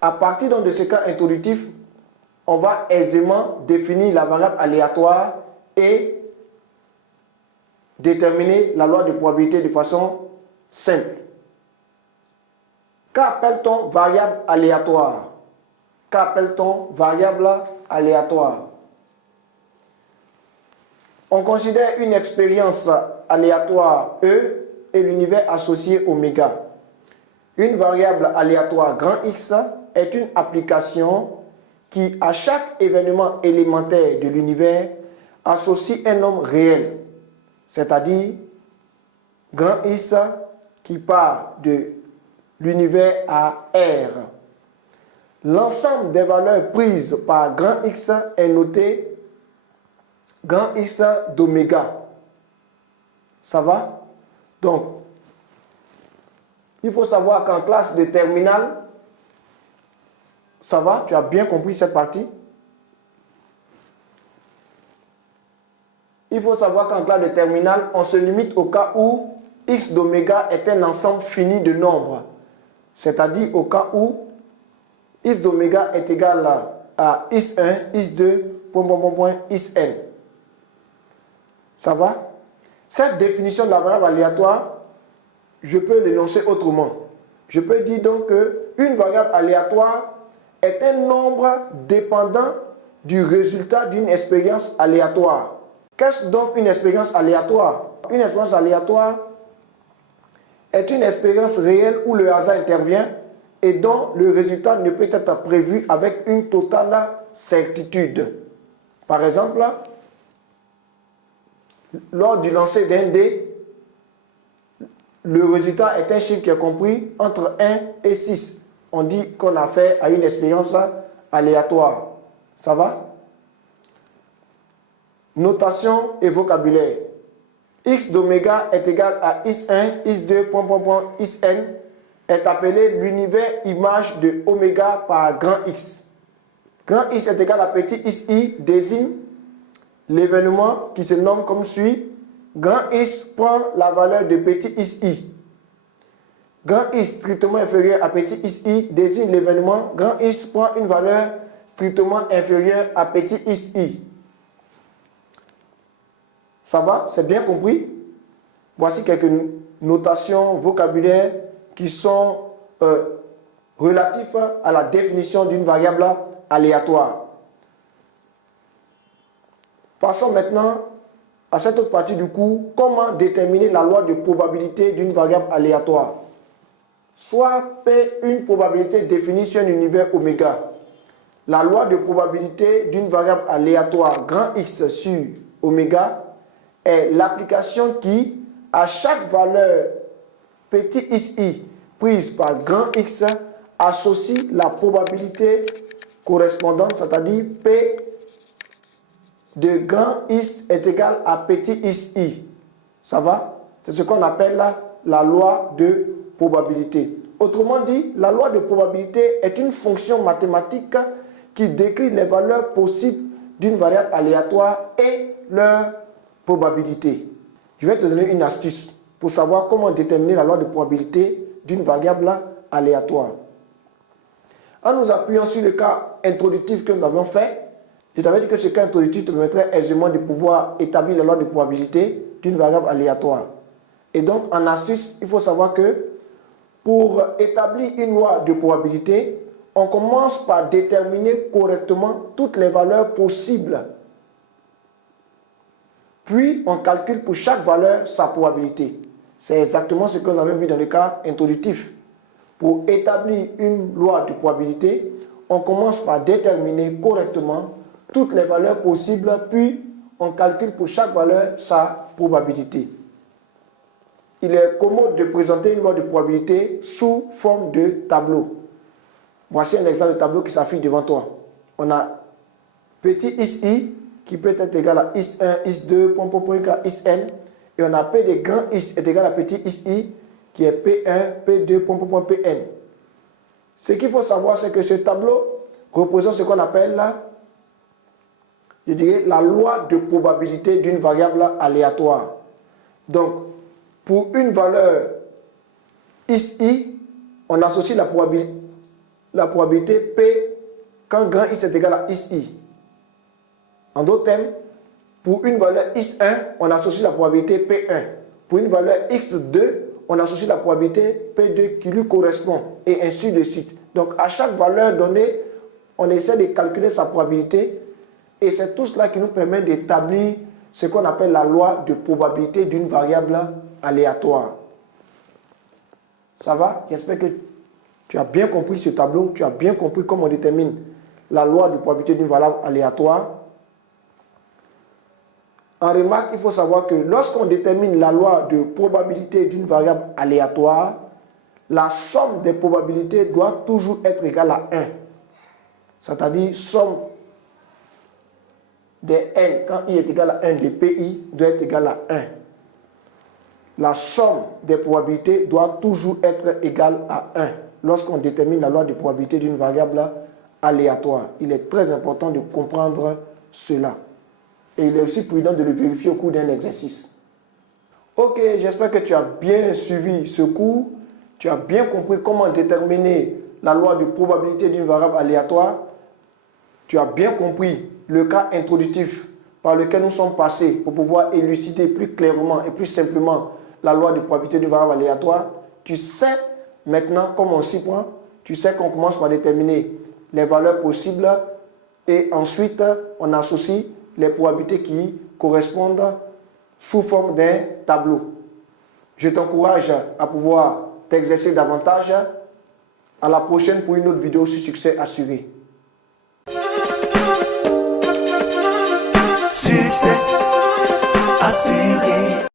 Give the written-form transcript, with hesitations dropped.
À partir donc de ce cas introductif, on va aisément définir la variable aléatoire et déterminer la loi de probabilité de façon simple. Qu'appelle-t-on variable aléatoire? Qu'appelle-t-on variable aléatoire? On considère une expérience aléatoire E et l'univers associé oméga. Une variable aléatoire grand X est une application qui, à chaque événement élémentaire de l'univers, associe un nombre réel, c'est-à-dire grand X qui part de l'univers à R. L'ensemble des valeurs prises par grand X est noté grand X d'oméga. Ça va? Donc, il faut savoir qu'en classe de terminale, ça va? Tu as bien compris cette partie? Il faut savoir qu'en classe de terminale, on se limite au cas où X d'oméga est un ensemble fini de nombres. C'est-à-dire au cas où X d'oméga est égal à X1, X2, Xn. Ça va? Cette définition de la variable aléatoire, je peux l'énoncer autrement. Je peux dire donc qu'une variable aléatoire est un nombre dépendant du résultat d'une expérience aléatoire. Qu'est-ce donc une expérience aléatoire? Une expérience aléatoire est une expérience réelle où le hasard intervient et dont le résultat ne peut être prévu avec une totale certitude. Par exemple, lors du lancer d'un dé, le résultat est un chiffre qui est compris entre 1 et 6. On dit qu'on a fait à une expérience aléatoire. Ça va? Notation et vocabulaire. X d'oméga est égal à X1, X2, Xn est appelé l'univers image de oméga par grand X. Grand X est égal à petit xi désigne l'événement qui se nomme comme suit. Grand X prend la valeur de petit xi. Grand X strictement inférieur à petit xi désigne l'événement. Grand X prend une valeur strictement inférieure à petit xi. Ça va? C'est bien compris? Voici quelques notations vocabulaires qui sont relatifs à la définition d'une variable aléatoire. Passons maintenant à cette autre partie du cours. Comment déterminer la loi de probabilité d'une variable aléatoire? Soit P une probabilité définie sur un univers oméga. La loi de probabilité d'une variable aléatoire grand X sur oméga est l'application qui, à chaque valeur petit xi prise par grand X, associe la probabilité correspondante, c'est-à-dire P de grand X est égal à petit xi. Ça va? C'est ce qu'on appelle la loi de probabilité. Autrement dit, la loi de probabilité est une fonction mathématique qui décrit les valeurs possibles d'une variable aléatoire et leur probabilité. Je vais te donner une astuce pour savoir comment déterminer la loi de probabilité d'une variable aléatoire. En nous appuyant sur le cas introductif que nous avons fait, je t'avais dit que ce cas introductif te permettrait aisément de pouvoir établir la loi de probabilité d'une variable aléatoire. Et donc, en astuce, il faut savoir que pour établir une loi de probabilité, on commence par déterminer correctement toutes les valeurs possibles. Puis, on calcule pour chaque valeur sa probabilité. C'est exactement ce que nous avons vu dans le cas introductif. Pour établir une loi de probabilité, on commence par déterminer correctement toutes les valeurs possibles, puis on calcule pour chaque valeur sa probabilité. Il est commode de présenter une loi de probabilité sous forme de tableau. Voici un exemple de tableau qui s'affiche devant toi. On a petit xi qui peut être égal à x1, x2, xn, et on a p de grand x est égal à petit xi qui est p1, p2, pn. Ce qu'il faut savoir, c'est que ce tableau représente ce qu'on appelle je dirais, la loi de probabilité d'une variable aléatoire. Donc, pour une valeur xi, on associe la probabilité. la probabilité P quand grand X est égal à XI. En d'autres termes, pour une valeur X1, on associe la probabilité P1. Pour une valeur X2, on associe la probabilité P2 qui lui correspond, et ainsi de suite. Donc, à chaque valeur donnée, on essaie de calculer sa probabilité, et c'est tout cela qui nous permet d'établir ce qu'on appelle la loi de probabilité d'une variable aléatoire. Ça va? J'espère que tu as bien compris ce tableau, tu as bien compris comment on détermine la loi de probabilité d'une variable aléatoire. En remarque, il faut savoir que lorsqu'on détermine la loi de probabilité d'une variable aléatoire, la somme des probabilités doit toujours être égale à 1. C'est-à-dire, somme des n, quand i est égal à 1 de pi, doit être égale à 1. La somme des probabilités doit toujours être égale à 1 lorsqu'on détermine la loi de probabilité d'une variable aléatoire. Il est très important de comprendre cela. Et il est aussi prudent de le vérifier au cours d'un exercice. Ok, j'espère que tu as bien suivi ce cours. Tu as bien compris comment déterminer la loi de probabilité d'une variable aléatoire. Tu as bien compris le cas introductif par lequel nous sommes passés pour pouvoir élucider plus clairement et plus simplement la loi de probabilité d'une variable aléatoire. Tu sais maintenant comment on s'y prend. Tu sais qu'on commence par déterminer les valeurs possibles et ensuite on associe les probabilités qui correspondent sous forme d'un tableau. Je t'encourage à pouvoir t'exercer davantage. À la prochaine pour une autre vidéo sur succès assuré. Succès assuré.